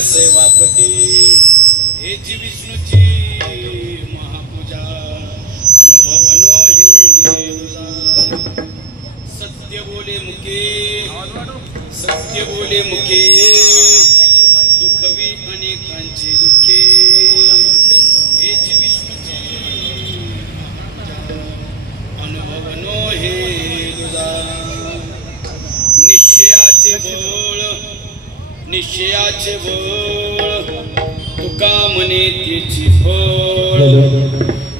सेवापती हेची विष्णूची महापूजा अनुभवनो हे सत्य बोले मुखे दुःखवी अनेकांचे दुःखे हेची विष्णूची अनुभवनो हे निश्चयाचे बळ तुका म्हणे त्याची फळ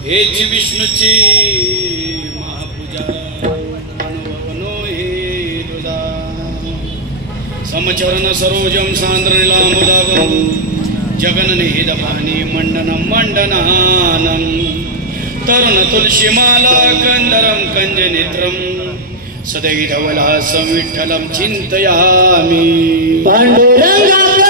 हेची विष्णूची महापूजा अनुभवनो हे दुदा समचरण सरोजम सांद्रनिलामुदावं जगन्निहितभानि मंडनं मंडनानं तरुण तुलसीमाला कंदरं कंजनेत्रं सदैवलासं विठ्ठलं चिन्तयामि पांडुरंगा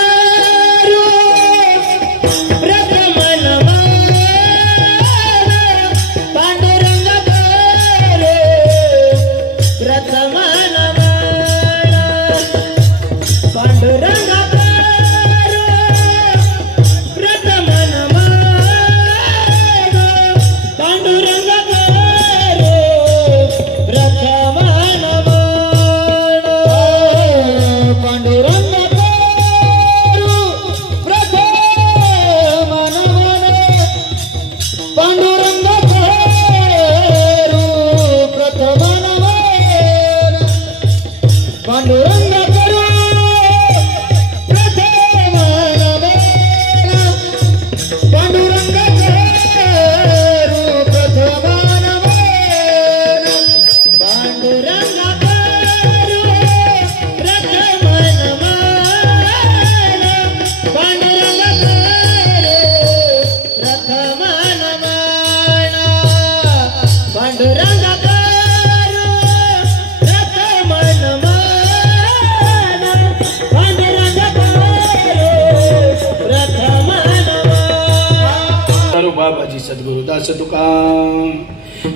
सद्गुरुदास तुका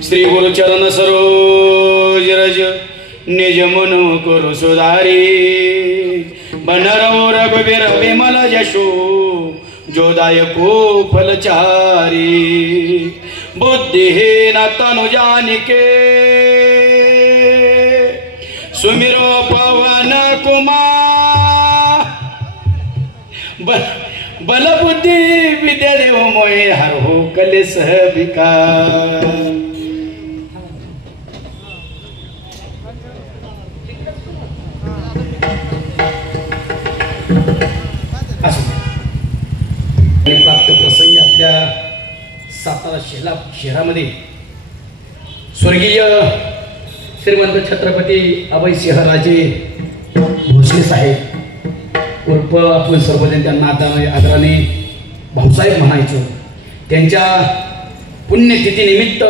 श्री गुरुचरण सरोज रज निज मन करू सुधारी बनरव रघुवीर विमल यशो जोदायको फलचारी बुद्धिहीन तनु जानिके सुमिरो पवन कुमार बल बुद्धि विद्या देव मोहे हर हो कलेस विकार प्राप्त प्रसंगी आपल्या सातारा शहरामध्ये स्वर्गीय श्रीमंत छत्रपती अभयसिंहराजे भोसले साहेब उर्फ आपण सर्वजण त्यांना आदराने भाऊसाहेब म्हणायचो. त्यांच्या पुण्यतिथीनिमित्त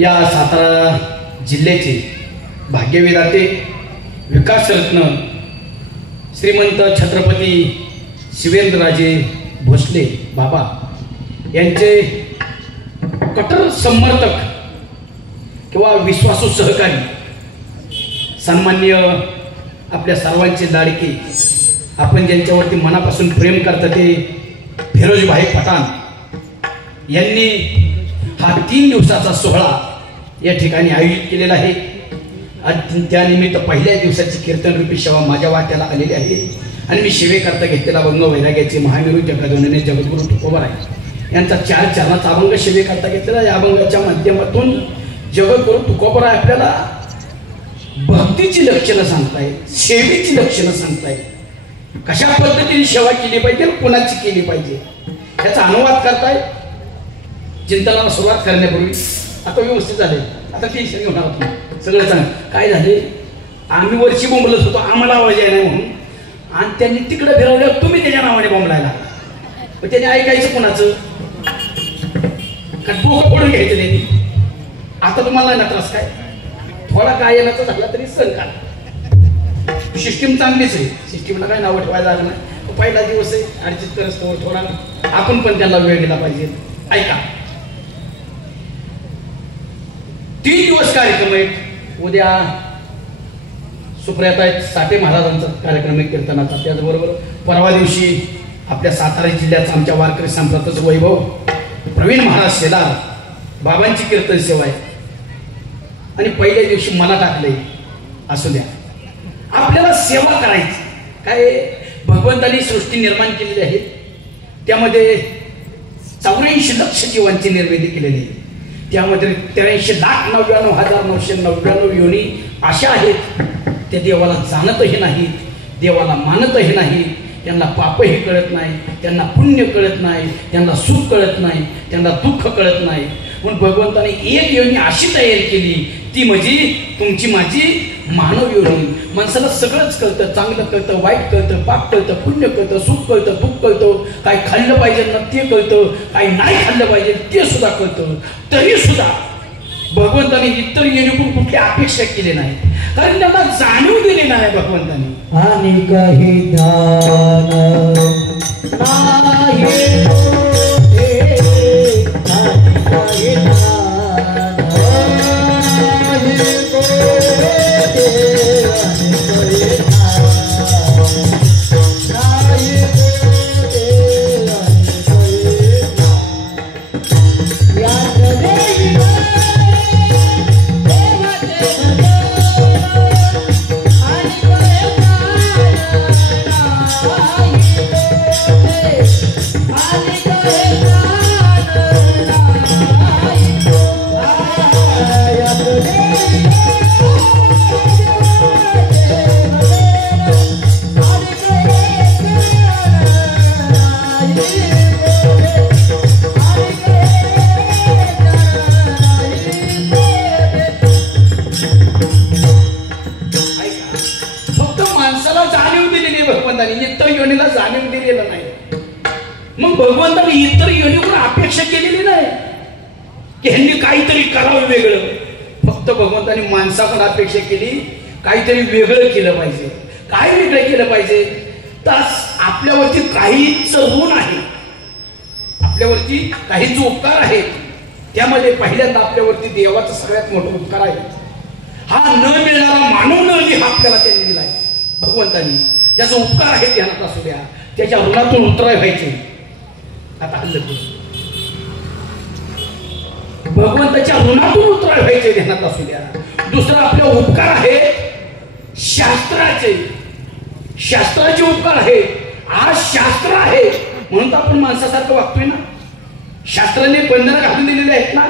या सातारा जिल्ह्याचे भाग्यविधाते विकासरत्न श्रीमंत छत्रपती शिवेंद्रराजे भोसले बाबा यांचे कट्टर समर्थक किंवा विश्वासू सहकारी सन्माननीय आपल्या सर्वांचे लाडके आपण ज्यांच्यावरती मनापासून प्रेम करता ते फिरोजभाई पठाण यांनी हा 3 दिवसाचा सोहळा या ठिकाणी आयोजित केलेला आहे. त्यानिमित्त पहिल्या दिवसाची कीर्तनरूपी सेवा माझ्या वाट्याला आलेली आहे आणि मी सेवेकरता घेतलेला अभंग वैराग्याचे महामेरू जगदोनने जगद्गुरु तुकोबराय यांचा 4 चरणाचा अभंग सेवेकरता घेतलेला. या अभंगाच्या माध्यमातून जगद्गुरु तुकोबराय आपल्याला भक्तीची लक्षणं सांगताय, सेवेची लक्षणं सांगताय, कशा पद्धतीने सेवा केली पाहिजे, कोणाची केली पाहिजे याचा अनुवाद करताय. चिंतनाला सुरुवात करण्यापूर्वी आता व्यवस्थित झाले, आता टेन्शन घेऊन आहोत सगळं सांग. काय झाले, आम्ही वरची बोंबलत होतो, आम्हाला आवाज आहे नाही म्हणून, आणि त्यांनी तिकडे फिरवल्यावर तुम्ही त्याच्या नावाने बोंबलायला, पण त्याने ऐकायचं कोणाचं, कारण डोकं पडून घ्यायचं नाही. आता तुम्हाला ना त्रास काय, थोडा काय येण्याचा झाला तरी सण करा. सिस्टीम चांगलीच आहे, सिस्टीमला काय नाव ठेवायला लागलं नाही. पहिला दिवस आहे, ॲडजस्ट करतो थोडा, आपण पण त्यांना वेळ दिला पाहिजे. ऐका, 3 दिवस कार्यक्रम आहेत. उद्या सुप्रियाताई साठे महाराजांचा कार्यक्रम आहे कीर्तनाचा. त्याचबरोबर परवा दिवशी आपल्या सातारा जिल्ह्याचा आमच्या वारकरी संप्रदायाचं वैभव प्रवीण महाराज शेलार बाबांची कीर्तन सेवा आहे. आणि पहिल्या दिवशी मला टाकले, असू द्या आपल्याला सेवा करायची. काय भगवंतांनी सृष्टी निर्माण केलेली आहे, त्यामध्ये 84 लक्ष जीवांची निर्मिती केलेली आहे. त्यामध्ये 83,99,999 योनी अशा आहेत त्या देवाला जाणतही नाहीत, देवाला मानतही नाही. त्यांना पापही कळत नाही, त्यांना पुण्य कळत नाही, त्यांना सुख कळत नाही, त्यांना दुःख कळत नाही. म्हणून भगवंताने एक योनी अशी तयार केली, ती म्हणजे तुमची माझी मानव योनी. माणसाला सगळंच कळतं, चांगलं कळतं, वाईट कळतं, पाप कळतं, पुण्य कळतं, सुख कळतं, दुःख कळतं, काय खाल्लं पाहिजे ना ते कळतं, काय नाही खाल्लं पाहिजे ते सुद्धा कळतं. तरी सुद्धा भगवंताने इतर योनीकडून कुठली अपेक्षा केली नाही, कारण त्यांना जाणीव दिली नाही भगवंताने. आणि काही ध्यान नाही इतर योनीला जाणीव दिलेलं नाही. मग भगवंताने इतर योनीवर अपेक्षा केलेली नाही की ह्यांनी काहीतरी करावं वेगळं. फक्त भगवंताने माणसाकडून अपेक्षा केली काहीतरी वेगळं केलं पाहिजे. काय वेगळं केलं पाहिजे, तर आपल्यावरती काही ऋण आहे, आपल्यावरती काही जो उपकार आहे त्यामध्ये पहिल्यांदा आपल्यावरती देवाचा सगळ्यात मोठा उपकार आहे. हा न मिळणारा मानव न हा आपल्याला त्यांनी दिलाय भगवंतांनी. ज्याचा उपकार आहे ध्यानात असू द्या, त्याच्या ऋणातून उतराय व्हायचे. आता हल्लं भगवंताच्या ऋणातून उतराय व्हायचे ध्यानात असू द्या. दुसरा आपला उपकार आहे शास्त्राचे. शास्त्राचे उपकार आहे. आज शास्त्र आहे म्हणून तर आपण माणसासारखं वागतोय ना. शास्त्राने बंधनं घालून दिलेली आहेत ना.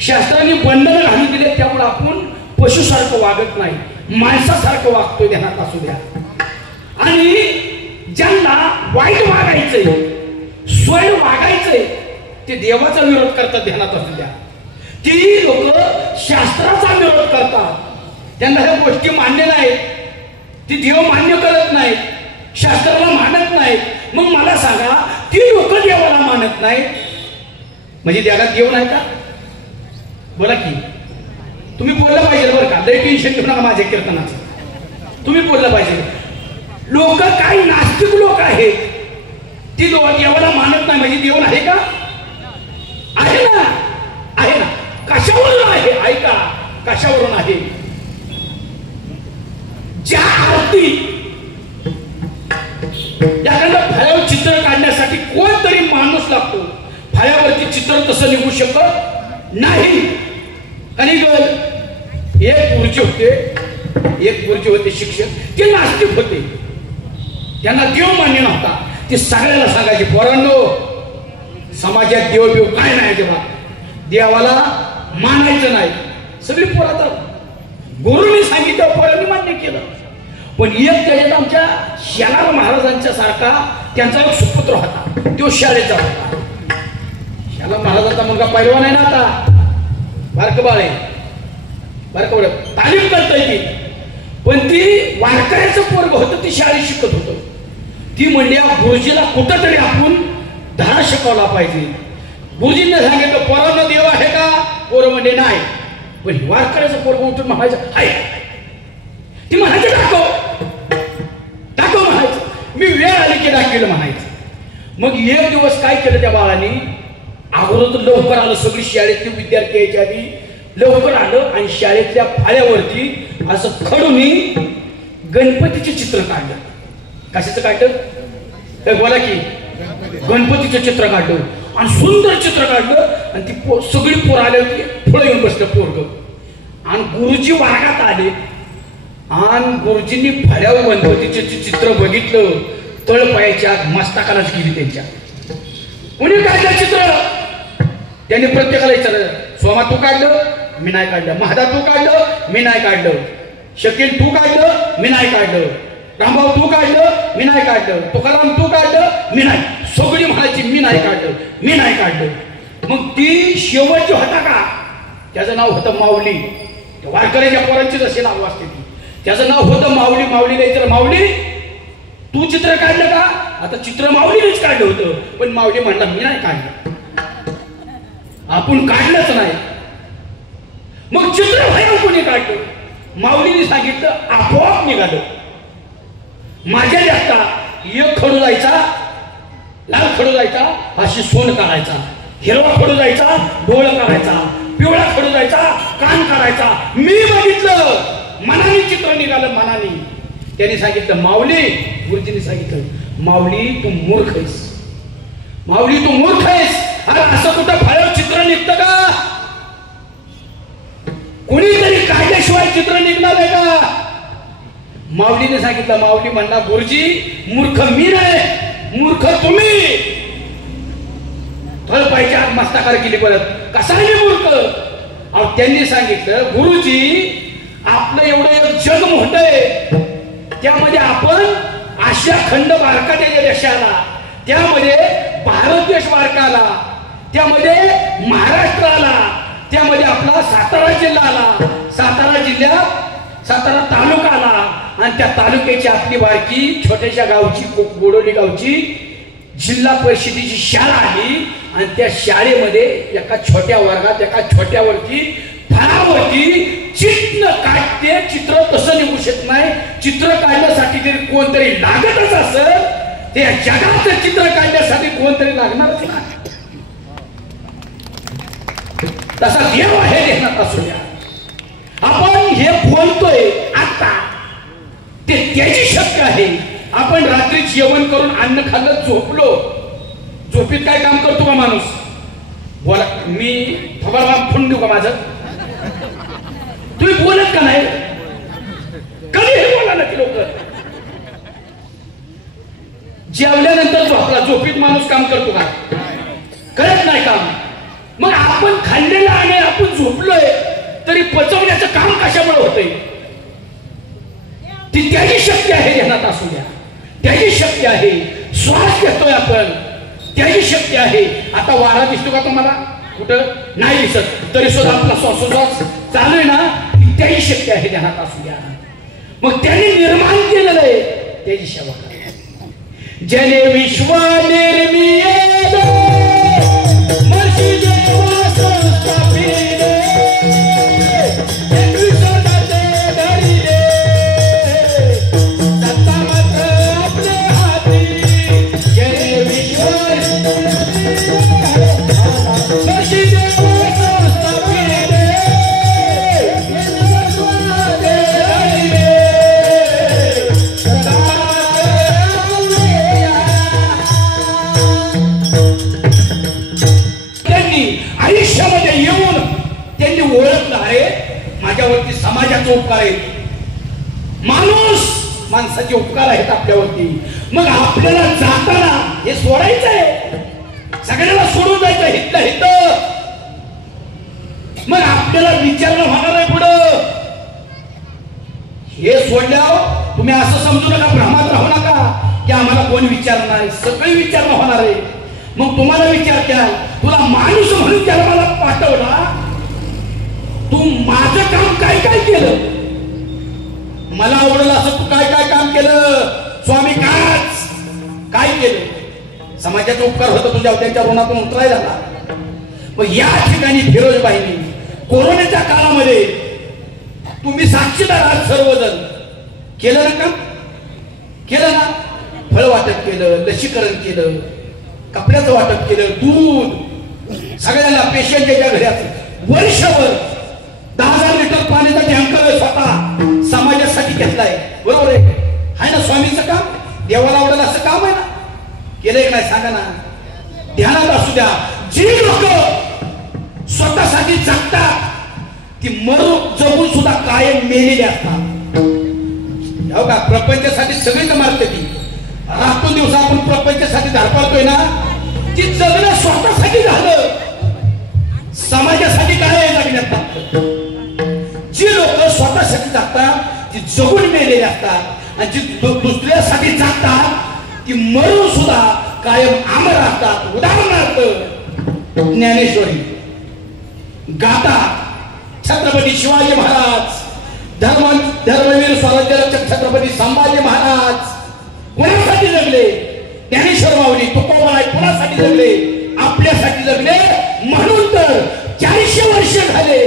शास्त्राने बंधनं घालून दिले त्यामुळे आपण पशुसारखं वागत नाही, माणसासारखं वागतोय ध्यानात असू द्या. आणि ज्यांना वाईट वागायचंय, स्वय वागायचंय, ते देवाचा विरोध करतात ध्यानात असू द्या. ती लोक शास्त्राचा विरोध करतात. त्यांना ह्या गोष्टी मान्य नाहीत. ती देव मान्य करत नाहीत, शास्त्राला मानत नाहीत. मग मला सांगा, ती लोक देवाला मानत नाहीत म्हणजे जगात देव नाही का? बोला की. तुम्ही बोललं पाहिजे बरं का. लय टेन्शन घेऊ नका माझ्या कीर्तनाचं. तुम्ही बोललं पाहिजे. लोक काही नास्तिक लोक आहेत, ती लोक देवाला मानत नाही म्हणजे देव आहे का? आहे ना, आहे ना. कशावरून आहे ऐका, कशावरून आहे? ज्या आरती एखाद्या फळ्यावर चित्र काढण्यासाठी कोणतरी माणूस लागतो. फळ्यावरती चित्र तसं निघू शकत नाही. आणि एक गुरुजी होते शिक्षक, ते नास्तिक होते, त्यांना देव मान्य नव्हता. ते सगळ्याला सांगायचे, पोरांनो समाजात देव काय नाही, तेव्हा देवाला मानायचं नाही. सगळी पोरात गुरुने सांगितलं, पोरांनी मान्य केलं. पण एक त्याच्यात आमच्या शेलार महाराजांच्या सारखा त्यांचा एक सुपुत्र होता, तो शाळेचा होता. शेलार महाराजांचा मुलगा पैलवान आहे ना, आता बारक बाळ आहे, बारक तालीम करता येते. पण ती वारकऱ्याचं पोरग होतं, ती शाळेत शिकत होतं. ती म्हणली गुरुजीला कुठंतरी आपण धडा शिकवला पाहिजे. गुरुजींना सांगितलं, पोरांना देव आहे का? पोरं म्हणजे नाही. पण वारकऱ्याचं पोरग उठून म्हणायचं आहे. ती म्हणायचं दाखव म्हणायचं. मी वेळ आली की दाखवलं म्हणायचं. मग एक दिवस काय केलं त्या बाळाने, अगोदर लवकर आलं. सगळी शाळेतली विद्यार्थी यायच्या आधी लवकर आलं आणि शाळेतल्या फाळ्यावरती असं खडूनी गणपतीचे चित्र काढलं. कशाचं काढलं? बोला की. गणपतीचं चित्र काढलं आणि सुंदर चित्र काढलं. आणि ती सगळी पोरं आली होती, पुढे येऊन बसलं पोरग. आणि गुरुजी वर्गात आले आणि गुरुजींनी फळ्यावर गणपतीचे चित्र बघितलं. तळपायाच्या मस्तकालाच गेली त्यांच्या. कोणी काढलं चित्र? त्यांनी प्रत्येकाला विचारलं, सोमा तू काढलं? मी नाही काढलं. महादा तू काढलं? मी नाही काढलं. शकील तू काढलं? मी नाही काढलं. रामभाऊ तू काढलं? मी नाही काढलं. तुकाराम तू काढलं? मी नाही. सगळी म्हणायची मी नाही काढलं, मी नाही काढलं. मग ती शेवटची होता का, त्याचं नाव होतं माऊली. वारकऱ्याच्या पोरांची जशी नाव असते ती, त्याचं नाव होतं माऊली. माऊली द्यायचं, माऊली तू चित्र काढलं का? आता चित्र माऊलीनेच काढलं होतं, पण माऊली म्हणला मी नाही काढलं, आपण काढलंच नाही. मग चित्र भयाव कोणी काढलं? माऊलीने सांगितलं, आपोआप निघालं. माझ्या जागता एक खडू जायचा, लाल खडू जायचा, अशी सोन काढायचा. हिरवा खडू जायचा, डोळ काढायचा. पिवळा खडू जायचा, कान काढायचा. मी बघितलं, मनाने चित्र निघालं, मनाने. त्यांनी सांगितलं माऊली, गुरुजींनी सांगितलं माऊली तू मूर्ख आहेस, माऊली तू मूर्ख आहेस. अरे असं कुठं फळ्यावर चित्र निघतं का? कोणीतरी काढल्याशिवाय चित्र निघणार आहे का? माऊलीने सांगितलं. माऊली म्हणला, गुरुजी मूर्ख मी नाही, मूर्ख तुम्ही. तळपायच्या मस्तकार केली परत. कसा आहे मूर्ख? अहो त्यांनी सांगितलं, गुरुजी आपलं एवढं एक जग मोठं आहे, त्यामध्ये आपण आशिया खंड बारका त्याच्या देशाला, त्यामध्ये भारत देश बारकाला, त्यामध्ये महाराष्ट्र आला, त्यामध्ये आपला सातारा जिल्हा आला, सातारा जिल्ह्यात सातारा तालुका आला, आणि त्या तालुक्याची आपली बारकी छोट्याशा गावची गोडोली गावची जिल्हा परिषदेची शाळा आली. आणि त्या शाळेमध्ये एका छोट्या वर्गात, एका छोट्यावरती फळावरती चित्र काढते. चित्र तसं निघू शकत नाही. चित्र काढण्यासाठी जरी कोणतरी लागतच असेल, त्या जगाचं चित्र काढण्यासाठी कोणतरी लागणारच नाही. तसा देव आहे ध्यानात असू द्या. आपण हे बोलतोय आता ते त्याची शक्ती आहे. आपण रात्री जेवण करून अन्न खाल्लं झोपलो, झोपीत काय काम करतो का माणूस? बोला, मी थोडा फोन देऊ का माझं? तुम्ही बोलत का नाही? कधी हे बोला ना की लोक जेवल्यानंतर झोपला, झोपीत माणूस काम करतो का? करत नाही काम. मग आपण खाल्लेलं आणि आपण झोपलोय तरी पचवण्याचं काम कशामुळे होतंय? ती त्याची शक्ती आहे ध्यानात असू द्या. त्याची शक्ती आहे. श्वास घेतोय आपण, त्याची शक्ती आहे. आता वारा दिसतो का तुम्हाला? कुठं नाही दिसत, तरी सुद्धा आपला श्वासोश्वास चालू आहे ना, ती त्याची शक्ती आहे ध्यानात असू द्या. मग त्याने निर्माण केलेलं आहे, त्याची सेवा करा. जने विश्व निर्मिले माझ्यावरती समाजाचे उपकार आहेत, माणसाचे उपकार आहेत आपल्यावरती. मग आपल्याला जाताना हे सोडायचं आहे, सगळ्याला सोडून जायचं हित हित. मग आपल्याला विचारणं होणार आहे पुढं. हे सोडल्यावर तुम्ही असं समजू नका, भ्रमात राहू नका की आम्हाला कोण विचारणार आहे. सगळी विचारणं होणार आहे. मग तुम्हाला विचारत्या, तुला माणूस म्हणून त्याला मला पाठवला, तू माझं काम काय काय केलं? मला आवडलं असं तू काय काय काम केलं? स्वामी काय केलं? समाजाचा उपकार होता तुझ्या, त्यांच्या ऋणातून उतरायला लागला. मग या ठिकाणी फिरोजबाईंनी कोरोनाच्या काळामध्ये तुम्ही साक्षीदार आहात, सर्वजण केलं ना काम? केलं ना? फळ वाटप केलं, लसीकरण केलं, कपड्याचं वाटप केलं, दूध सगळ्यांना पेशंटच्या घरात वर्षभर 10,000 लिटर पाण्याचा टँकर स्वतः समाजासाठी घेतलाय. बरोबर आहे ना? स्वामीचं काम, देवाला आवडेल असं काम आहे ना? केलंय नाही सांगा ना? ध्यानात असू द्या. जी लोक स्वतःसाठी जगतात ती मरून जगून सुद्धा कायम मेलेली असतात. हो का? प्रपंचासाठी सगळीच मारते ती. रात्र दिवसा आपण प्रपंचासाठी धडपडतोय ना, ती जगणं स्वतःसाठी झालं. समाजासाठी काय आहे जगण्यात? जी लोक स्वतःसाठी जगतात ती जगून मेलेली असतात, आणि जी दुसऱ्यासाठी जगतात ती मरून सुद्धा कायम अमर असतात. उदाहरणार्थ ज्ञानेश्वरी गाथा छत्रपती शिवाजी महाराज, धर्मवीर स्वराज्याचे छत्रपती संभाजी महाराज कोणासाठी जगले? ज्ञानेश्वर माऊली तुकोबाराय कोणासाठी जगले? आपल्यासाठी जगले. म्हणून तर 400 वर्ष झाले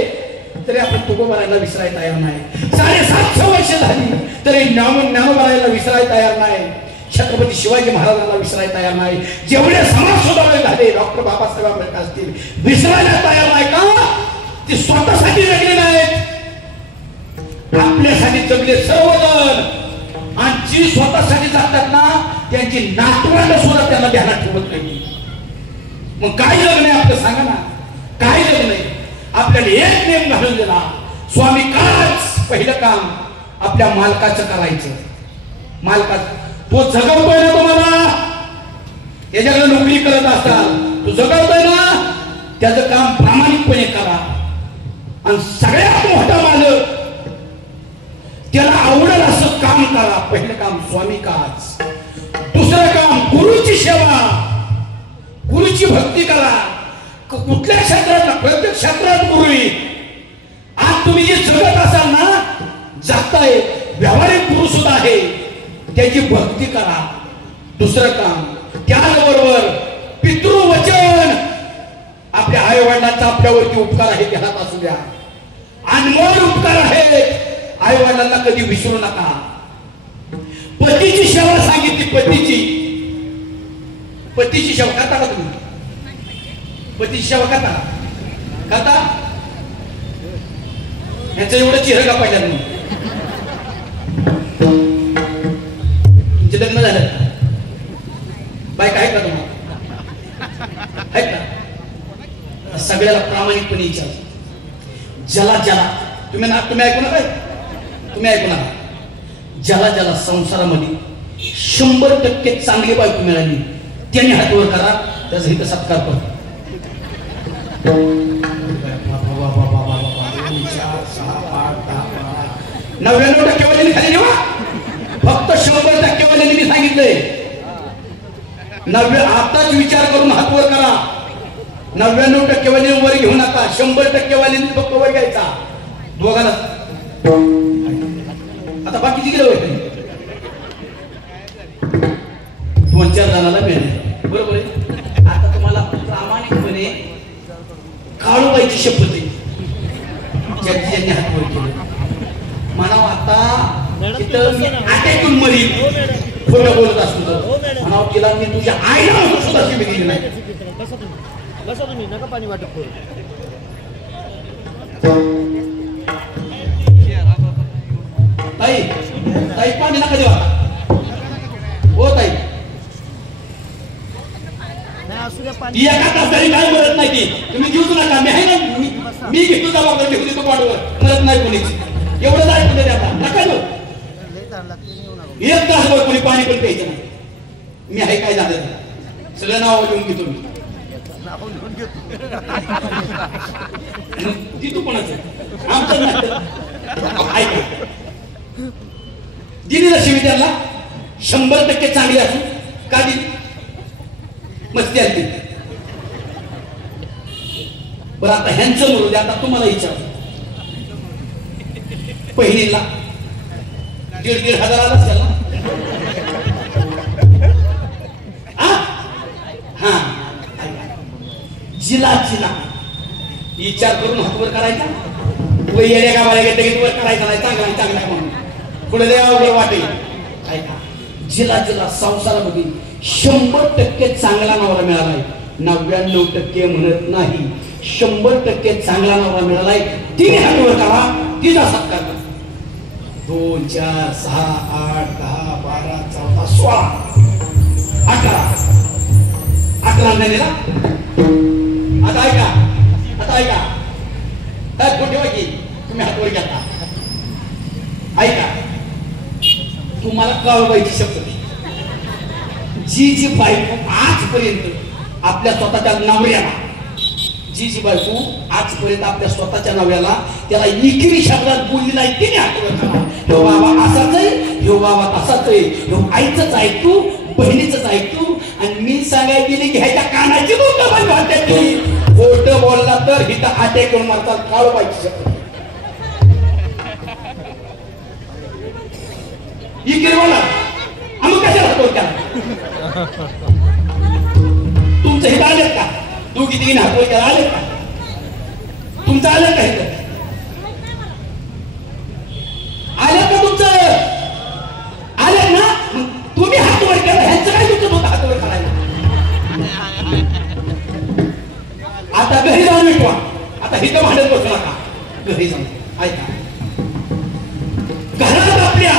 तरी आपण तुकोबारायला विसरायला तयार नाही. 750 वर्ष झाली तरी ज्ञानोबारायला विसरायला तयार नाही. छत्रपती शिवाजी महाराजांना विसरायला तयार नाही. जेवढे समाज सुधारले झाले, डॉक्टर बाबासाहेब आंबेडकर असतील, विसरायला तयार नाही. का? ते स्वतःसाठी जगले नाहीत, आपल्यासाठी जगले सर्वजण. आणि जी स्वतःसाठी जगतात ना, त्यांची नातवंड सुद्धा त्यांना ध्यानात ठेवत नाही. मग काय जगणे आपलं सांगा ना? काय जगणे? आपल्याला एक नेम घालून दिला, स्वामी काच. पहिलं काम आपल्या मालकाचं करायचं. मालकाचं तो जगवतोय ना तुम्हाला, त्याच्याकडे नोकरी करत असताल, तू जगवतोय ना, त्याचं काम प्रामाणिकपणे करा. आणि सगळ्यात मोठा मालक त्याला आवडेल असं काम करा. पहिलं काम स्वामी काच. दुसरं काम गुरुची सेवा, गुरुची भक्ती करा. कुठल्या क्षेत्रात? प्रत्येक क्षेत्रात गुरु. आज तुम्ही जे जगत असाल ना, जगताय, व्यावहारिक गुरु सुद्धा आहे, त्याची भक्ती करा. दुसरं काम त्याचबरोबर पितृवचन. आपल्या आई वडिलांचा आपल्यावरती उपकार आहे, ध्यानात असू द्या. अनमोल उपकार आहेत. आई वडिलांना कधी विसरू नका. पतीची सेवा सांगितली. पतीची सेवा करता का तुम्ही? पतीची सेवा करता? खाता यांचं एवढं चेहरा का पाहिजे म्हणून तुमचे लग्न झालं बायका आहे का तुम्हाला आहेत का सगळ्याला प्रामाणिकपणे विचार ज्याला तुम्ही ऐकू नका तुम्ही ऐकू नका ज्याला संसारामध्ये 100% चांगली बायको मिळाली त्याने हात वर करा त्याचा हित सत्कार करतो 99% वाल्यांनी खाली ठेवा फक्त 100% वाल्यांनी मी सांगितलंय 90 आताच विचार करून हात वर करा 99% वाल्यांनी वर घेऊ नका 100% वाल्यांनी फक्त वर घ्यायचा दोघांना आता बाकीची गेलं होते 2-4 जणांना मिळाले बरोबर आहे आता तुम्हाला प्रामाणिकपणे काळूबाईची शपथ आहे ज्यांनी हात वर केलं म्हणाव आता तिथं मी अटॅकून मरीन खोटं बोलत असतो म्हणाव तिला मी तुझ्या आईला सुद्धा शिवी दिली नाही बसा तुम्ही नका पाणी वाटप करू ताई पाणी नका देवा हो ताई ती एका तासाने काय मरत नाही ती तुम्ही घेऊच नका मी आहे ना मी घेतो जबाबदारी घेऊन देतो पाठवर मरत नाही कोणीच एवढंच ऐकून दे आता नका देऊ 1 तासभर कोणी पाणी पण प्यायचं नाही मी आहे काय झालं सगळं नाव लिहून घेतो मी ती तू कोणाचं आमचं ऐका दिली लक्ष्मी त्यांना 100% चांगली असू का दिली मस्ती आली बरं आता ह्यांचं मरू दे आता तुम्हाला विचार पहिलीला 1,500 आला असेल ना हा जिला विचार करून हातवर करायचा येण्या का मला घेतलं वर करायचा नाही चांगला म्हणून पुढे देवावर वाटेल ऐका जिला संसारामध्ये 100% चांगला नवरा मिळालाय 99% म्हणत नाही 100% चांगला नवरा मिळालाय तिने हातवर करा तिचा सत्कार करा 2 4 6 8 10 12 14 16 18 महिन्याला आता ऐका काय ठेवा की तुम्ही हातवर घेता ऐका तुम्हाला काळूबाईची शपथ जी बायको आजपर्यंत आपल्या स्वतःच्या नवऱ्याला जी बायको आजपर्यंत आपल्या स्वतःच्या नवऱ्याला त्याला इकिरी शब्दात बोलली नाही तिने हातवर करा ह्यो बाबा असाच आहे ह्यो बाबा तसाच आहे ह्यो आईचंच ऐकतो बहिणीचंच ऐकतो आणि मी सांगायला गेली की ह्याच्या कानाची बोलतो खोटं बोलला तर हिथं अटॅक करून मारतात काळूबाईची शपथ इकिरी बोला आम्ही कशाला हातवर करा तुमचं हे आलेत का 2-3 हातवर करा आलेत का तुमचं आलं का हे आलं का तुमचं आलं ना तुम्ही हातवर केला ह्यांचं काय तुमचं होतं हातवर करायला आता घरी जाऊन मिटवा आता हिथं भांडत बसू नका घरी जाऊन ऐका घरात आपल्या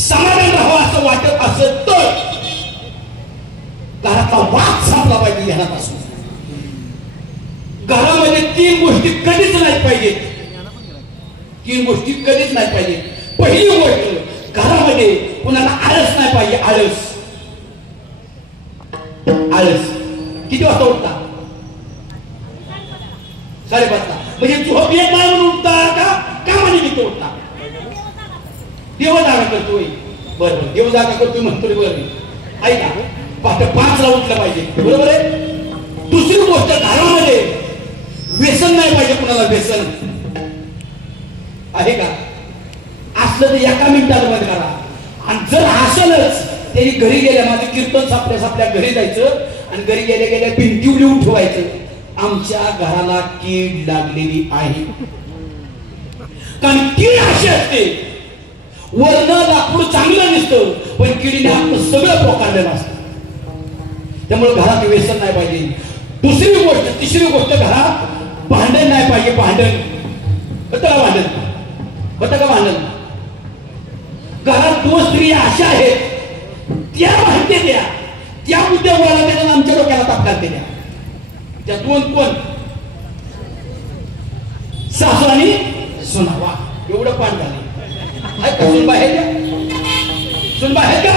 समाधान राहावं असं वाटत असेल तर घराचा वाद संपला पाहिजे घरापासून घरामध्ये 3 गोष्टी कधीच नाही पाहिजेत 3 गोष्टी कधीच नाही पाहिजे पहिली गोष्ट घरामध्ये कुणाला आळस नाही पाहिजे आळस किती वाजता उठता 5:30 म्हणजे झोप येत नाही म्हणून उठता का कामाने किती उठता देव जागा करतोय बरोबर देव जागा करतोय म्हणतोय बरोबर ऐका 5:05 ला उठलं पाहिजे बरोबर आहे दुसरी गोष्ट घरामध्ये व्यसन नाही पाहिजे कुणाला व्यसन आहे का असलं तर एका मिनिटात बंद करा आणि जर असेलच तरी घरी गेल्या माझं कीर्तन सापल्या घरी जायचं आणि घरी गेल्या भिंती लिहून ठेवायचं आमच्या घराला कीड लागलेली आहे कारण कीड अशी असते वर्ण लाकूड चांगलं दिसतं पण किडीने आपलं सगळं पोकारलेलं असतं त्यामुळे घरात व्यसन नाही पाहिजे तिसरी गोष्ट घरात भांडण नाही पाहिजे. भांडण होतं का? भांडण होतं का? भांडण घरात 2 स्त्रिया अशा आहेत, त्या भांडते द्या, त्या मुद्द्या बोला त्याला आमच्या डोक्याला ताप घालते द्या. त्या 2 कोण? सासू आणि सुनावा. एवढं पाठ झालं. हाय का सुनबा आहे का? सुनबा आहे का?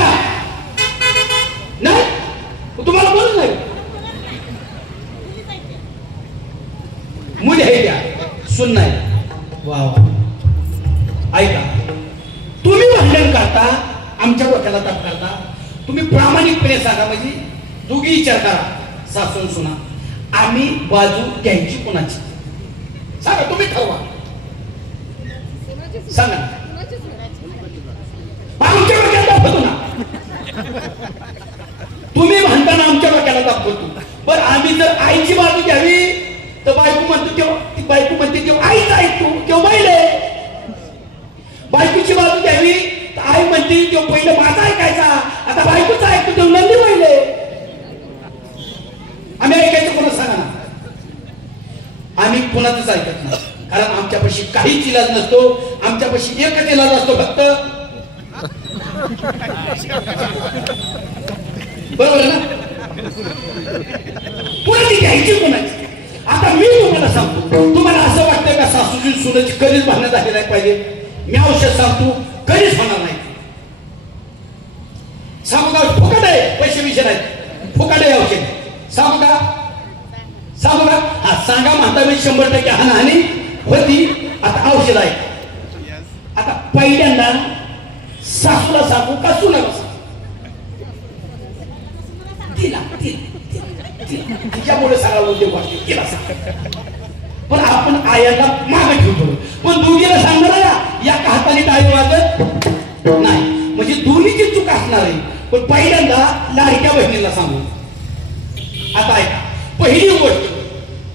नाही तुम्हाला बोलत नाही. मुली आहे त्या, सुन नाही. वा वा. ऐका, तुम्ही भांडण करता, आमच्या डोक्याला ताप करता. तुम्ही प्रामाणिकपणे सांगा, म्हणजे दोघी विचार करा, सासून सुना, आम्ही बाजू घ्यायची कोणाची? सांगा, तुम्ही ठरवा. सांगा. आमच्या डोक्याला ताप होतो ना. तुम्ही म्हणताना आमच्या डोक्याला ताप होतो. पण आम्ही जर आईची बाजू घ्यावी तर बायको म्हणतो तेव्हा, बायको म्हणते तेव्हा आईच ऐकतो, तेव्हा बैल आहे. बायकोची बाजू घ्यावी तर आई म्हणते तेव्हा पहिलं माझा ऐकायचा, आता बायकोचा ऐकतो तेव्हा नंदी बैल आहे. आम्ही ऐकायचं कोणा? सांगा ना. आम्ही कोणाचंच ऐकत नाही, कारण आमच्यापाशी काहीच इलाज नसतो. आमच्यापाशी एकच इलाज असतो फक्त. बरोबर ना? कोणाची घ्यायची कोणाची? आता मी तुम्हाला सांगतो, तुम्हाला असं वाटतं का सासूची सुनाची कधीच भांडण झाली नाही पाहिजे? मी औषध सांगतो, कधीच होणार नाही. सांगू का? फुकट आहे, पैसे विषय नाही, फुकट आहे औषध. सांगू का? सांगू का? हा सांगा. म्हणता मी 100% हानी होती. आता औषध आहे. आता पहिल्यांदा सासूला सांगू का सुनाला सांगू? तिला तिच्यामुळे सगळा उद्योग वाटते, तिला सांग. पण आपण आयाला मागे ठेवतो. पण दोघीला सांगणार या हाताने टाळी वाजत नाही, म्हणजे दोन्हीची चूक असणार आहे. पण पहिल्यांदा लाडक्या बहिणीला सांगू. आता ऐका, पहिली गोष्ट,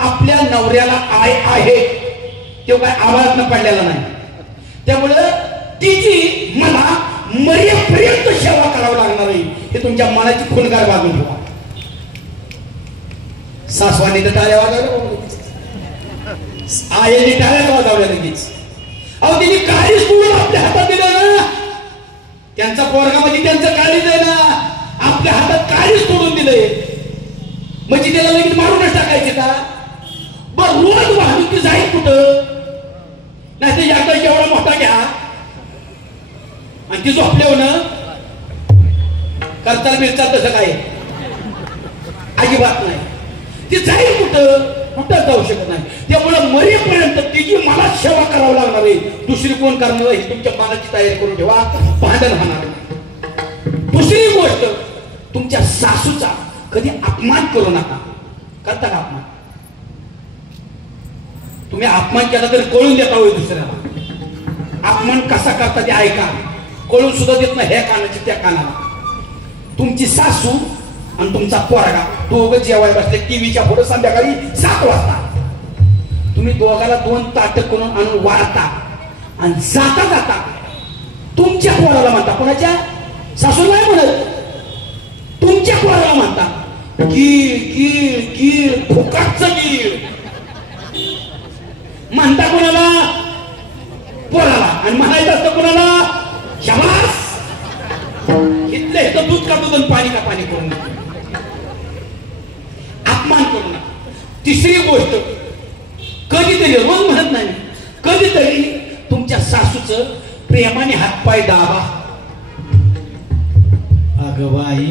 आपल्या नवऱ्याला आय आहे तेव्हा काय आवाज न पडलेला नाही. त्यामुळे तिची मला मरेपर्यंत सेवा करावं लागणार आहे, हे तुमच्या मनाची खुणगार बांधून ठेवा. सासवानी तर टाळ्या वाजवल्या, आईने टाळ्या वाजवल्या लगेच. अहो तिने काळी सोडून आपल्या हातात दिलं ना. त्यांचा पोरगामध्ये त्यांचं काळीच आहे ना. आपल्या हातात काळी सोडून दिलंय, म्हणजे त्याला लगेच मारूनच टाकायचे का? बर रोज वाहून ती जाईल कुठं? नाही ते याचा एवढा मोठा घ्या आणि ती झोपल्यावर ना करताल बिरचाल तसं काय अजिबात नाही. ती जाईल कुठं? कुठं जाऊ शकत नाही. त्यामुळे मरेपर्यंत तिची मला सेवा करावं लागणार आहे. दुसरी कोण करणार आहे तुमच्या मनाची तयारी करून ठेवा. भांडण होणार नाही. दुसरी गोष्ट, तुमच्या सासूचा कधी अपमान करू नका. करता का अपमान? तुम्ही अपमान केला तरी कळून देता होय दुसऱ्याला. अपमान कसा करता ते ऐका. कळून सुद्धा देत नाही ह्या कानाची त्या कानाला. तुमची सासू आणि तुमचा पोरगा दोघं जेवायला बसले टीव्हीच्या पुढे संध्याकाळी 7 वाजता. तुम्ही दोघाला 2 ताट करून आणून वाढता आणि जाता जाता तुमच्या पोराला म्हणता. कोणाच्या? सासू नाही म्हणत, तुमच्या पोराला म्हणता कीळ कीळ कीळ फुकाटचं कीळ म्हणता. कोणाला? पोराला. आणि म्हणायचं असतं कोणाला? शाबास. इथले तर दूध का दूध आणि पाणी का पाणी करून अपमान करू नका. तिसरी गोष्ट, कधीतरी, रोज म्हणत नाही, कधीतरी तुमच्या सासूचं प्रेमाने हातपाय दाबा. अगं बाई,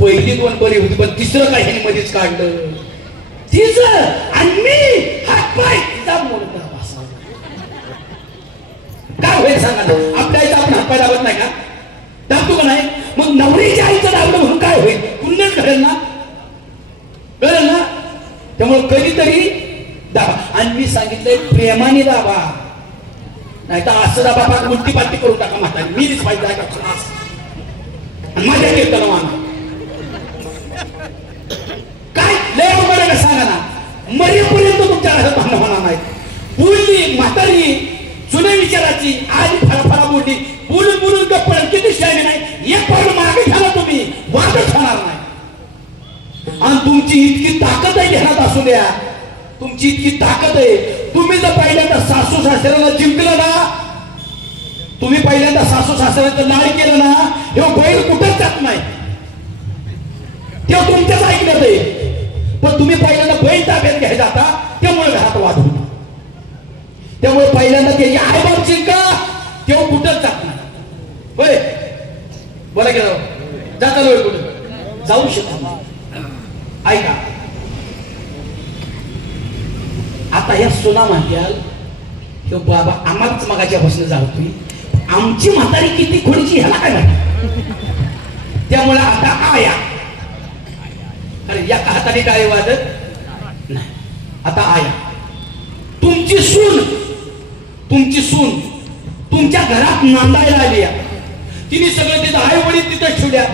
पहिली 2 बरी होती, पण तिसरं काही मध्येच काढलं. तिचं आणि मी हातपाय दाबून काय होईल सांगा ना? आपल्या आईचा आपण हातपाय दाबत नाही का? दाबतो का नाही? मग नवरीच्या आईचं दाबलं म्हणून काय होईल? पुण्यच घडेल ना, कळेल ना. त्यामुळे कधीतरी दाबा. आणि मी सांगितलंय प्रेमाने दाबा, नाही तर असं दाबा उलटी पालटी करून टाका. म्हातारी मीच पाहिजे का खास आणि माझ्या कीर्तन माना. काय लय अवघड का सांगा ना. मरेपर्यंत तुमच्या घरात भांडण होणार नाही. बोलली म्हातारी जुन्या विचाराची आज फळा बोलली, बोलून बोलून गप्पड किती शाळी नाही. एक पाऊल मागे घ्याला तुम्ही, वादच होणार नाही. आणि तुमची इतकी ताकद आहे ध्यानात असू द्या, तुमची इतकी ताकद आहे. तुम्ही जर पहिल्यांदा सासू सासऱ्याला जिंकलं ना, तुम्ही पहिल्यांदा सासू सासऱ्याचं लाड केलं ना, हे बैल कुठंच जात नाही, तेव्हा तुमच्याच ऐकण्यात आहे. पण तुम्ही पहिल्यांदा बैल ताब्यात घ्यायला जाता, त्यामुळे घरात वाद होतो. त्यामुळे पहिल्यांदा त्याची आईबाप जिंका, तेव्हा कुठंच जात नाही. होय बोला गेलं जाता लोक कुठं जाऊ शकत नाही. ऐका आता या सोना म्हणत्याल हे बाबा आम्हालाच मगाच्या बसणं जातोय, आमची म्हातारी किती खोडीची ह्याला काय माहिती. त्यामुळे आता आया, अरे या हाताने काय वाजत नाही, आता आया तुमची सून तुमच्या घरात नांदायला आली. तिने सगळं तिथं आई वडील तिथंच ठेवल्या,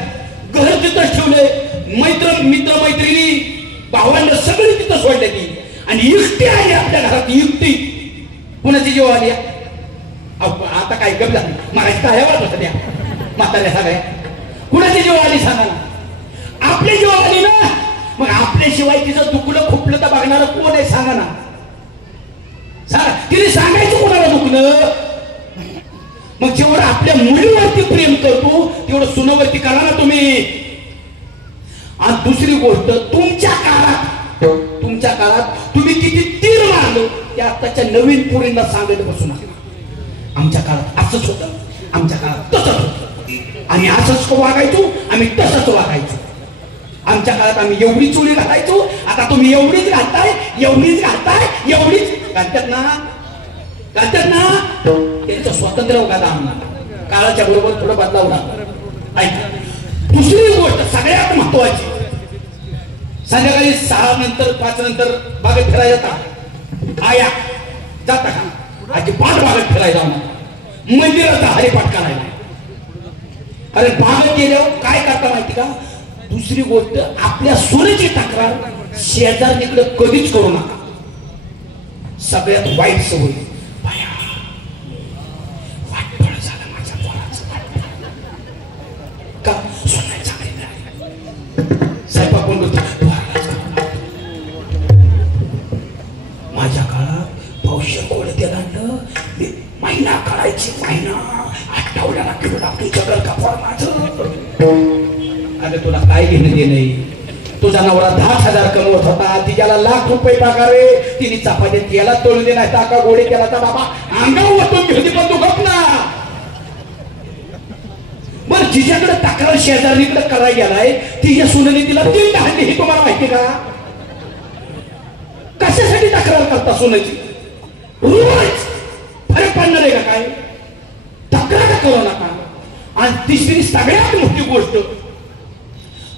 घर तिथंच ठेवले, मित्र मैत्रिणी भावांना सगळे तिथं सोडले ती, आणि एकटी आली आपल्या घरात. एकटी कुणाची जेव्हा आली आता काय गबला मागायची काय वाटत द्या म्हाताऱ्या सगळ्या कुणाची जेव्हा आली सांगा ना. आपली जेव्हा आली ना, मग आपल्याशिवाय तिचं दुखलं खुपलं तर बघणार कोण आहे सांगा ना. सांगा तिने सांगायचं कोणाला दुखलं. मग जेवढं आपल्या मुलीवरती प्रेम करतो तेवढं सुनावरती करा ना तुम्ही. आणि दुसरी गोष्ट, तुमच्या काळात तुम्ही किती तीर मारलो ते आताच्या नवीन पोरींना सांगायला बसू नका. आमच्या काळात असंच होतं, आमच्या काळात तसंच होतं, आम्ही असंच वागायचो, आम्ही तसंच वागायचो. आमच्या काळात आम्ही एवढी चोळी घालायचो, आता तुम्ही एवढीच घालताय एवढीच घालतात ना. त्यांचं स्वातंत्र्य बघा आम्हाला काळाच्या बरोबर थोडं बदलावं लागतं. ऐका दुसरी गोष्ट सगळ्यात महत्वाची, संध्याकाळी 6 नंतर 5 नंतर बागेत फिरायला जाता. आया जाता का आजी पाठ बागेत फिरायला जाऊ, मंदिराचा हरिपाठ करायला. अरे बागेत गेल्यावर काय करता माहिती का. दुसरी गोष्ट, आपल्या सुनेची तक्रार शेजारणीकडे कधीच करू नका. सगळ्यात वाईट सवय, वाटपळ झालं माझ्या पोराचं, का सुनाय चांगली नाही, स्वयंपाक कोण करतो, माझ्या काळात पावशे कोण त्याला महिना काढायची, महिना आठवड्याला किलो लागतो जगल का पोर माझं. अरे तुला काय घेणं दे नाही. तुझा नवरा 10,000 कमवत होता, तिच्याला लाख रुपये पगार आहे, तिने चपात्यात याला तळून दे नाही टाका गोडे केला तर बाबा अंगावर वाटून घेतली, पण तू गप ना. बरं जिच्याकडे तक्रार शेजारीकडे करायला गेलाय, तिच्या सुनेने तिला 3 हाणली, हे तुम्हाला माहिती का. कशासाठी तक्रार करता सुनेची. रोज फरक पडणार आहे का काय. तक्रार करू नका. आणि तिसरी सगळ्यात मोठी गोष्ट,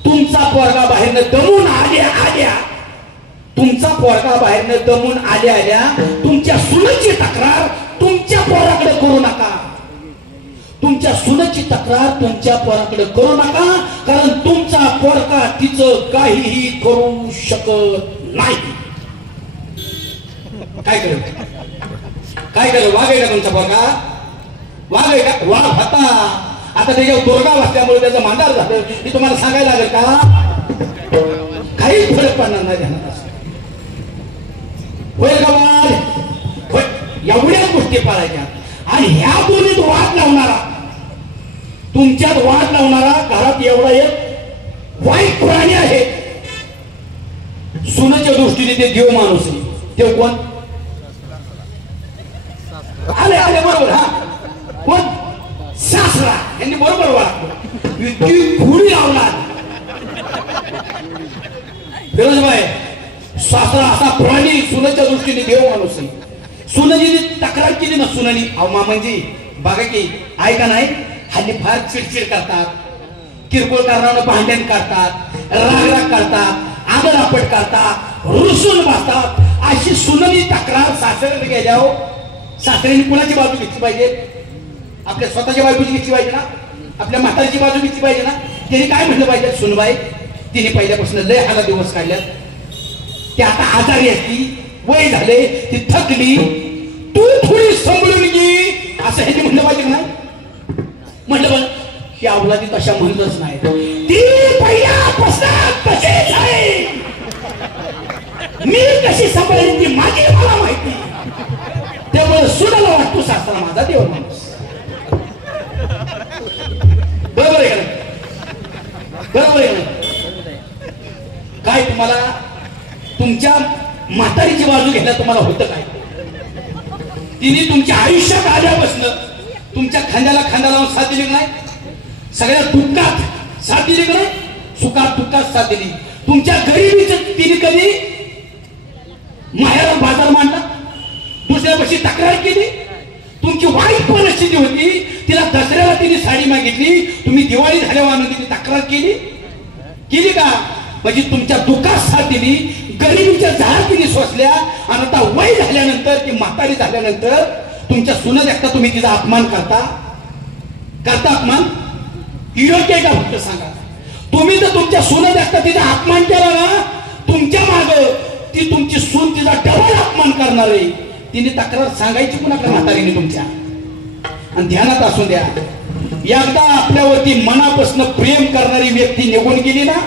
तुमचा पोरगा बाहेरनं दमून आल्या तुमचा पोरगा बाहेरनं दमून आल्या तुमच्या सुनेची तक्रार तुमच्या पोराकडे करू नका. तुमच्या सुनेची तक्रार तुमच्या पोराकडे करू नका, कारण तुमचा पोरगा तिचं काहीही करू शकत नाही. काय करेल वाघ आहे का तुमचा पोरगा. वाघ आहे का. वाघ होता, आता त्याच्यावर दुर्गा वाचल्यामुळे त्याचं मांडार झालं, हे तुम्हाला सांगायला लागेल का. काही फरक पडणार नाही ध्यानात. होईल का बाळ. एवढ्याच गोष्टी पाळायच्या. आणि ह्या दोन्हीत वाद लावणारा, तुमच्यात वाद लावणारा घरात एवढा एक वाईट प्राणी आहे. सुनेच्या दृष्टीने ते देव माणूस आहे. देव कोण. आले बरोबर. हा कोण. सासरा. यांनी बरोबर वाटलं. इतकी घोडी लावला फिरोजबाई. सासरा असा प्राणी, सुनेच्या दृष्टीने देव माणूस आहे. सुनेची तक्रार केली ना सुनानी, अहो मामांजी बघा की ऐका नाही, हल्ली फार चिडचिड करतात, किरकोळ कारणानं भांडण करतात, रागराग करतात, आदरापट करतात, रुसून बसतात. अशी सुनानी तक्रार सासऱ्याने गेल्यावर सासऱ्याने कुणाची बाजू घेतली पाहिजे. आपल्या स्वतःच्या बाजूची घेतली पाहिजे ना, आपल्या म्हातारीची बाजू घेतली पाहिजे ना. तिने काय म्हटलं पाहिजे, सुनबाई तिने पहिल्यापासून लय हाला दिवस काढल्यात, ते आता आजारी असती, वय झाले, ती थकली, तू थोडी सांभाळून घे असं हे म्हणलं पाहिजे ना. म्हटलं पण ही अवलादी तशा म्हणलंच नाही. ती पहिल्यापासून तशीच आहे. मी कशी सांभाळली ती माझी मला माहिती. त्यामुळे सुनाला वाटतो सासरा माझा देव माणूस. बरोबर आहे का? बरोबर आहे. काय तुम्हाला तुमच्या म्हातारीची बाजू घ्यायला तुम्हाला होतं काय? तिने तुमच्या आयुष्यात आल्यापासून तुमच्या खांद्याला खांदा लावून साथ दिली नाही. सगळ्या दुःखात साथ दिली नाही, सुखात दुःखात साथ दिली. तुमच्या गरिबीचं तिने कधी माहेरात बाजार मांडला, दुसऱ्यापाशी तक्रार केली. तुमची वाईट परिस्थिती होती, तिला दसऱ्याला तिने साडी मागितली, तुम्ही दिवाळी झाल्यावर आणून तिने तक्रार केली का? म्हणजे तुमच्या दुःखात साथ दिली, गरिबीच्या झाडा तिने सोसल्या. आणि आता वय झाल्यानंतर ती म्हातारी झाल्यानंतर तुमच्या सुना देखता तुम्ही तिचा अपमान करता अपमान योग्य आहे का? फक्त सांगा. तुम्ही जर तुमच्या सुना देखता तिचा अपमान केला ना, तुमच्या माग ती तुमची सून तिचा डबल अपमान करणार आहे. तिने तक्रार सांगायची कुणाकडे? म्हातारीने तुमच्या. आणि ध्यानात असू द्या, एकदा आपल्यावरती मनापासून प्रेम करणारी व्यक्ती निघून गेली ना,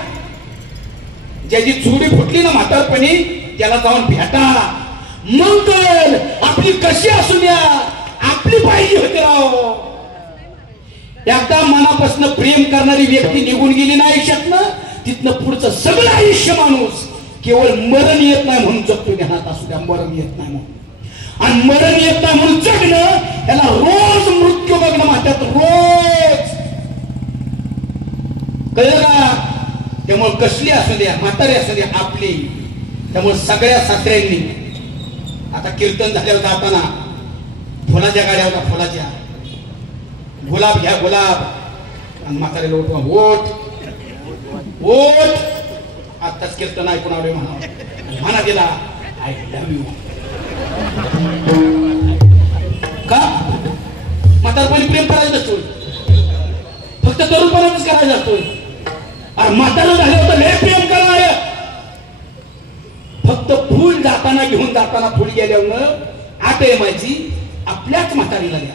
ज्याची चुडी फुटली ना म्हातारपणी, त्याला जाऊन भेटा. मंगल आपली कशी असू द्या, आपली पाहिजे होती राव. एकदा मनापासून प्रेम करणारी व्यक्ती निघून गेली ना आयुष्यातनं, तिथनं पुढचं सगळं आयुष्य माणूस केवळ मरण येत नाही म्हणून जगतो. ध्यानात असू द्या, मरण येत नाही म्हणून. आणि मरण येत नाही म्हणून जगणं, त्याला रोज मृत्यू बघणं म्हणतात. रोज. कळलं का? त्यामुळे कसली असू द्या, म्हातारी असू द्या, आपली. त्यामुळे सगळ्या सासऱ्यांनी आता कीर्तन झाल्यावर जाताना फुलाच्या गाड्या होत्या, फुलाच्या. गुलाब घ्या, गुलाब. आणि म्हातारीला उठवा, ओठ ओठ. आत्ताच कीर्तन ऐकून आवडे म्हणा दिला, आय लव्ह यू. का? म्हातारपणी प्रेम करायचं असतो, फक्त तरुणपणातच करायचं असतो. अरे म्हातारं झालं होतं लय प्रेम करणार. फक्त फुल जाताना घेऊन जाताना फुल गेल्यावर आठ माझी आपल्याच म्हातारीला द्या.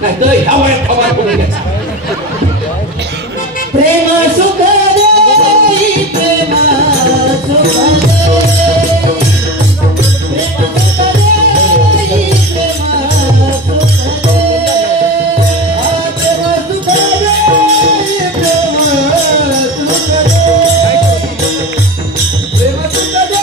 नाही तर ह्या वयात खबर करून द्यायचा. प्रेम सुख दे, प्रेम सुख दे, प्रेम सुख दे, प्रेम सुख दे, प्रेम सुख दे, प्रेम सुख दे, प्रेम सुख दे,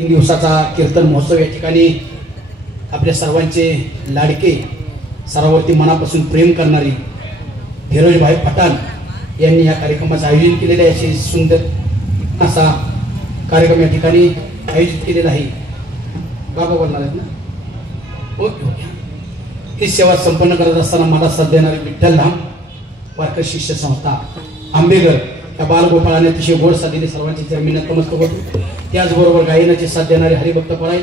दिवसाचा कीर्तन महोत्सव या ठिकाणी आपल्या सर्वांचे लाडके, सर्वांवरती मनापासून प्रेम करणारी फिरोजभाई पठाण यांनी या कार्यक्रमाचं आयोजन केलेले आहे. असे सुंदर असा कार्यक्रम या ठिकाणी आयोजित केलेला आहे. बाबा बोलणार आहेत ना? Okay okay. ही सेवा संपन्न करत असताना मला साथ देणारे विठ्ठल धाम वारकरी शिष्य संस्था आंबेघर त्या बालगोपाळाने अतिशय गोड साथ दिली. सर्वांची जमीन नतमस्तक होतो. त्याचबरोबर गायनाची साथ देणारे हरिभक्त पराय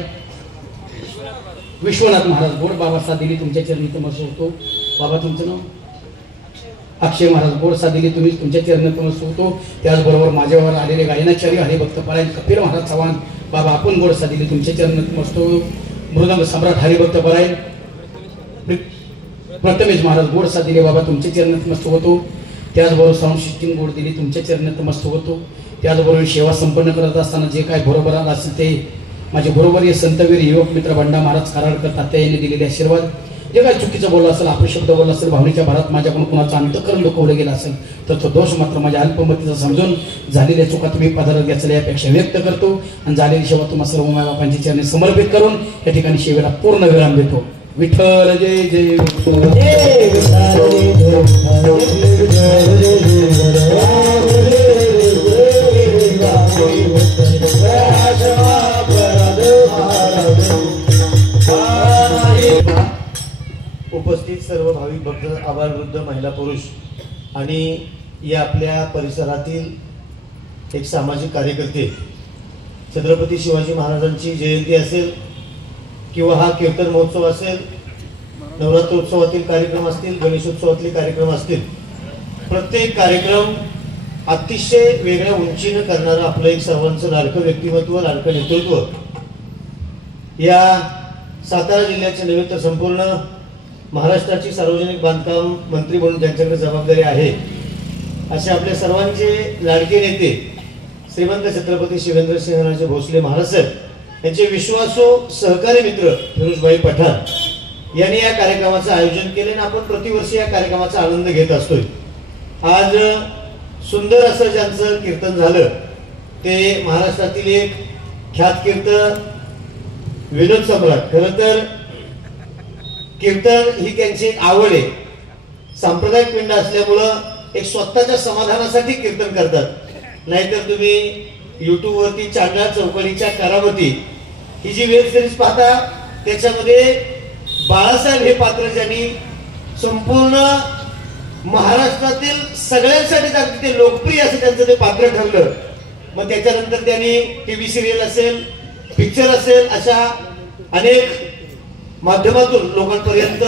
विश्वनाथ महाराज गोड बाबा साथ दिली तुमच्या चरणी तमस होतो. बाबा तुमचं नाव अक्षय महाराज गोड साथ दिली तुम्ही तुमच्या चरणी तमस होतो. त्याचबरोबर माझ्यावर आलेले गायनाचार्य हरिभक्त परायण कपिल महाराज चव्हाण बाबा आपण गोड साथ दिली तुमच्या चरणी तमस होतो. मृदंग सम्राट हरिभक्त परायण प्रथमेश महाराज गोड साथ दिले बाबा तुमच्या चरणी नतमस्तक होतो. त्याचबरोबर साऊंड सिस्टीम गोड दिली तुमच्या चरणी नतमस्तक होतो. त्याचबरोबर सेवा संपन्न करत असताना जे काय बरोबर असेल ते माझे बरोबर संतवीर युवक मित्र बंडा महाराज कराडकर तात्या यांनी दिलेले आशीर्वाद. जे काय चुकीचं बोललं असेल अपशब्द बोलला असेल भावनेच्या भरात माझ्याकडून कुणाचं अंतःकरण दुखवलं गेलं असेल तर तो दोष मात्र माझ्या अल्पमतीचा समजून झालेल्या चुका तुम्ही पदरात घ्यायचं यापेक्षा व्यक्त करतो आणि झालेली सेवा तुम्हा सर्व मायबापांची चरणी समर्पित करून या ठिकाणी सेवेला पूर्ण विराम देतो. विठ्ठल जय जय विठ्ठल. जय उपस्थित सर्व भाविक भक्त आबालवृद्ध महिला पुरुष आणि या आपल्या परिसरातील एक सामाजिक कार्यकर्ते छत्रपती शिवाजी महाराजांची जयंती असेल किंवा हा कीर्तन महोत्सव असेल, नवरात्रोत्सवातील कार्यक्रम असतील, गणेशोत्सवातील कार्यक्रम असतील, प्रत्येक कार्यक्रम अतिशय वेगळ्या उंचीनं करणारं आपलं एक सर्वांचं लाडकं व्यक्तिमत्व, लाडकं नेतृत्व या सातारा जिल्ह्याचे नव्हे तर संपूर्ण महाराष्ट्राची सार्वजनिक बांधकाम मंत्री म्हणून त्यांच्याकडे जबाबदारी आहे असे आपल्या सर्वांचे लाडके नेते श्रीमंत छत्रपती शिवेंद्रसिंहराजे भोसले महाराज साहेब यांचे विश्वासू सहकारी मित्र फिरोजभाई पठाण यांनी या कार्यक्रमाचं आयोजन केले आणि आपण प्रतिवर्षी या कार्यक्रमाचा आनंद घेत असतोय. आज सुंदर असं ज्यांचं कीर्तन झालं ते महाराष्ट्रातील एक ख्यात कीर्तन विनोद सम्राट. खरं तर कीर्तन ही त्यांची एक आवड आहे. सांप्रदायिक पिंड असल्यामुळं एक स्वतःच्या समाधानासाठी कीर्तन करतात. नाहीतर तुम्ही YouTube वरती चांगल्या चौकडीच्या करामती ही जी वेब सिरीज पाहता त्याच्यामध्ये बाळासाहेब हे पात्र ज्यांनी संपूर्ण महाराष्ट्रातील सगळ्यांसाठी अगदी ते लोकप्रिय असं त्यांचं ते पात्र ठरलं. मग त्याच्यानंतर त्यांनी TV सिरियल असेल, पिक्चर असेल अशा अनेक माध्यमातून लोकांपर्यंत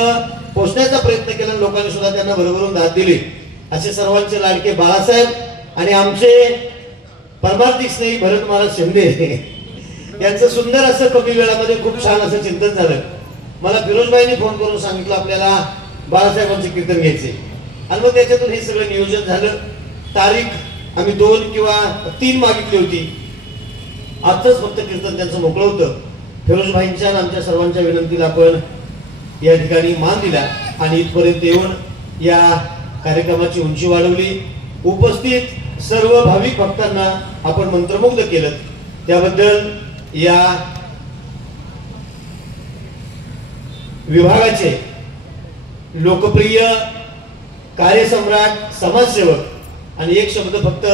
पोहोचण्याचा प्रयत्न केला. लोकांनी सुद्धा त्यांना भरभरून दाद दिली. असे सर्वांचे लाडके बाळासाहेब आणि आमचे परमार्थिक स्नेही भरत महाराज शिंदे यांचं सुंदर असं कमी वेळामध्ये खूप छान असं चिंतन झालं. मला फिरोजबाईंनी फोन करून सांगितलं आपल्याला बाळासाहेबांचे कीर्तन घ्यायचे आणि मग त्याच्यातून हे सगळं नियोजन झालं. तारीख आम्ही 2 किंवा 3 मागितली होती. आजच फक्त कीर्तन त्यांचं मोकळं होतं. फिरोजबाईंच्या आमच्या सर्वांच्या विनंतीला आपण या ठिकाणी मान दिला आणि इथपर्यंत येऊन या कार्यक्रमाची उंची वाढवली. उपस्थित सर्व भाविक भक्तांना आपण मंत्रमुग्ध केलं त्याबद्दल या विभागाचे लोकप्रिय कार्यसम्राट, समाजसेवक आणि एक शब्द फक्त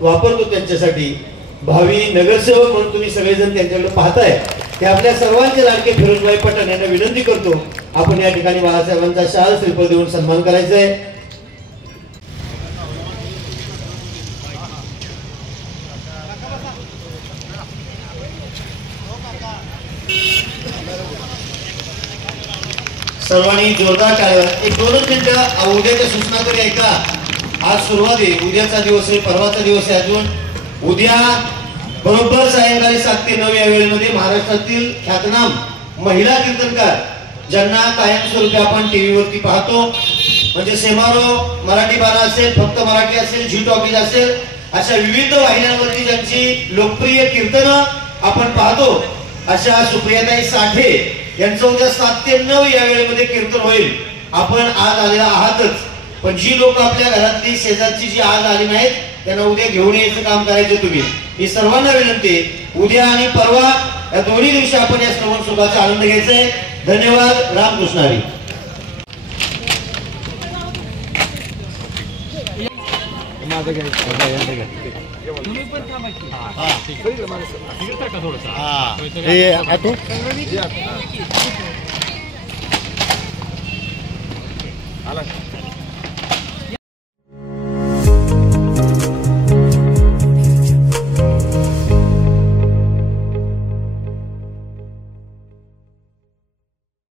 वापरतो त्यांच्यासाठी भावी नगरसेवक म्हणून तुम्ही सगळेजण त्यांच्याकडे पाहताय ते आपल्या सर्वांचे लाडके फिरोजभाई पठाण यांना विनंती करतो आपण या ठिकाणी बाळासाहेबांचा शाल श्रीफळ देऊन सन्मान करायचा आहे. सर्वांनी जोरदार टाळ्या. एक 2 मिनिटं उद्याच्या सूचना तरी ऐका. आज सुरुवात आहे, उद्याचा दिवस आहे, परवाचा दिवस आहे. अजून उद्या बरोबर सायंकाळी 7 ते 9 या वेळेमध्ये महाराष्ट्रातील ख्यातनाम महिला कीर्तनकार ज्यांना कायमस्वरूपी आपण TV वरती पाहतो म्हणजे सेमारो मराठी बाणा असेल, फक्त मराठी असेल, झी टॉकीज असेल अशा विविध वाहिन्यांवरती ज्यांची लोकप्रिय कीर्तनं आपण पाहतो अशा सुप्रियाताई साठे यांचं उद्या 7 ते 9 या वेळेमध्ये कीर्तन होईल. आपण आज आलेला आहातच पण जी लोक आपल्या घरातली शेजारची जी आज आली नाहीत त्यांना उद्या घेऊन यायचं काम करायचं तुम्ही. ही सर्वांना विनंती. उद्या आणि परवा या दोन्ही दिवशी आपण या श्रवण सुखाचा आनंद घ्यायचा आहे. धन्यवाद. रामकृष्ण हरी. आला